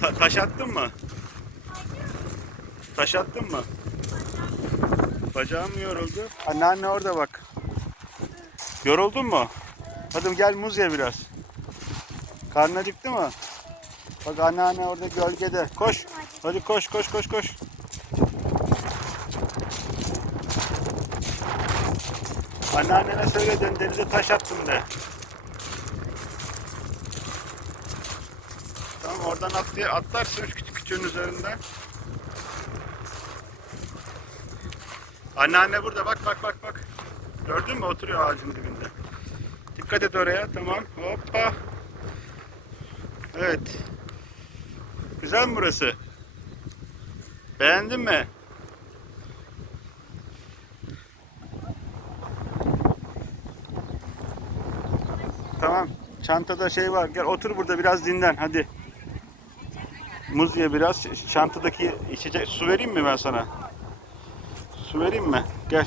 Ta- taş attın mı? Taş attın mı? Bacağım mı yoruldu? Anneanne orada bak. Yoruldun mu? Hadi gel muz ye biraz. Karnın acıktı mı? Bak anneanne orada gölgede. Koş. Hadi koş koş koş koş. Anneannene söyledin denize taş attım de. Oradan atlay atlarsın şu küçük küçüğün üzerinden. Anneanne burada bak bak bak bak. Gördün mü oturuyor ağacın dibinde. Dikkat et oraya tamam hoppa. Evet. Güzel mi burası? Beğendin mi? Tamam. Çantada şey var. Gel otur burada biraz dinlen hadi. Muz ye biraz. Çantadaki içecek su vereyim mi ben sana? Su vereyim mi? Gel.